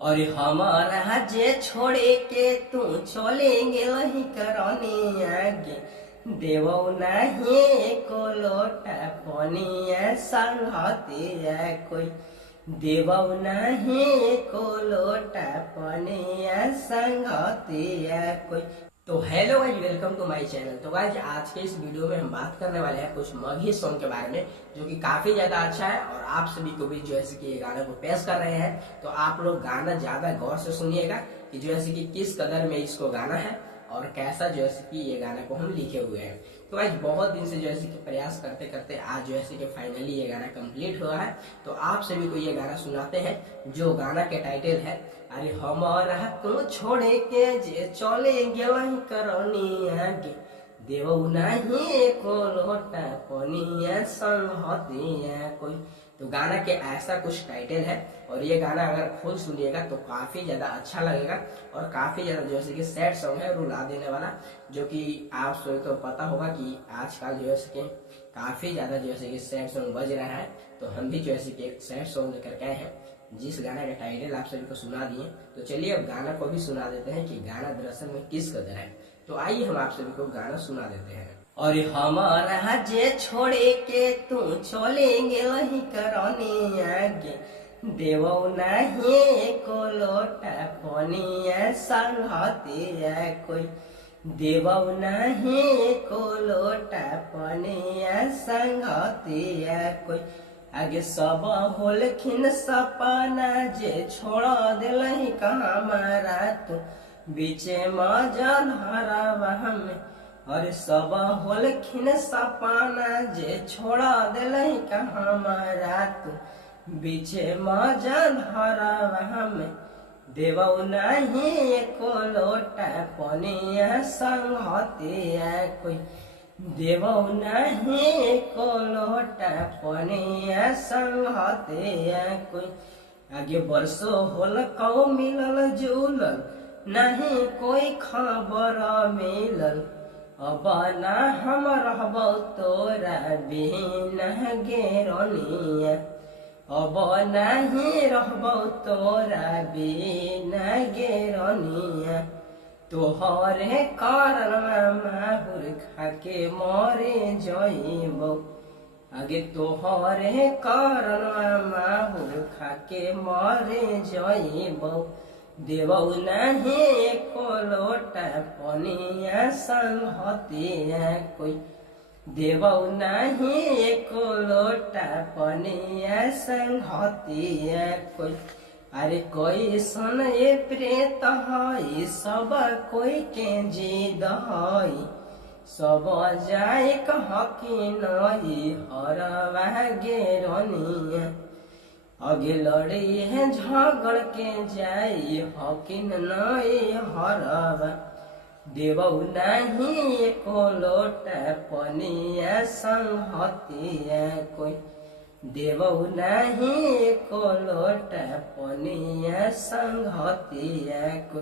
और हमारा जे छोड़े के तू चलेंगे वही करनी आगे देवो नहीं को लोटा पनिया संगतिया कोई देवो नहीं को लोटा पनिया संगतिया कोई। तो hello guys, welcome to my channel. तो गाइस आज के इस वीडियो में हम बात करने वाले हैं कुछ मगही सॉन्ग के बारे में जो कि काफी ज्यादा अच्छा है और आप सभी को भी जो है कि ये गाने को पेश कर रहे हैं। तो आप लोग गाना ज्यादा गौर से सुनिएगा कि जो है कि किस कदर में इसको गाना है और कैसा जो है कि ये गाना को हम लिखे हुए हैं। तो आज बहुत दिन से जो है कि प्रयास करते करते आज जो है कि फाइनली ये गाना कंप्लीट हुआ है। तो आप सभी को ये गाना सुनाते हैं जो गाना के टाइटल है अरे हमारा को छोड़े के जे चलेंगे वही करनी आगे देवो नहीं को लोटा पनिया संगतिया कोई। तो गाना के ऐसा कुछ टाइटल है और ये गाना अगर खुद सुनिएगा तो काफी ज्यादा अच्छा लगेगा और काफी ज्यादा जो है कि सैड सॉन्ग है, रुला देने वाला, जो कि आप सभी को पता होगा कि आजकल जो है कि काफी ज्यादा जो है कि सैड सॉन्ग बज रहा है। तो हम भी जो है कि एक सैड सॉन्ग लेकर के आए हैं जिस गाना का टाइटल आप सभी को सुना दिए। तो चलिए अब गाना को भी सुना देते हैं कि गाना दरअसल में किस कदर है। तो आइए हम आप सभी को गाना सुना देते हैं। और हमारा जे छोड़े के तू चलेंगे वही करनी आगे देवो नहीं को लोटा पनिया संगतिया कोई देवो नहीं को लोटा पनिया संगतिया कोई। आगे सब होलखिन सपना जे छोड़ दिल कहाँ मारा तू बीचे मजन हरावा हमें। और सब होलखिन सपना जे छोड़ दिल कहाँ मारा तू बीचे मजन हरावा हमें देवो नहीं को लोटा पनिया संगतिया कोई देवो नहीं को लोटा पनिया संगतिया कोई। आगे बरसो होल कौ मिलल जुलल नहीं कोई खबर मिलल अब ना हम रहबो तोरा बिन गेरनिया अब नहीं रहबो तोरा बिन गेरनिया तोहरे कारण माहुर खाके मरे जइबो आगे तोहरे कारण माहुर खाके मरे जइबो देवो नहीं को लोटा पनिया संगतिया कोई देवो नहीं को लोटा पनिया संगतिया कोई। अरे कोई सन ये प्रेत हई सब कोई के जीद हई सब जाए कहकी नई हरवा गेरनिया अगे लड़ी है झगड़ के जाई हकिन नई हरवा देवो नहीं को लोटा पनिया संगतिया कोई देवो नहीं को लोटा पनिया संगतिया कोई।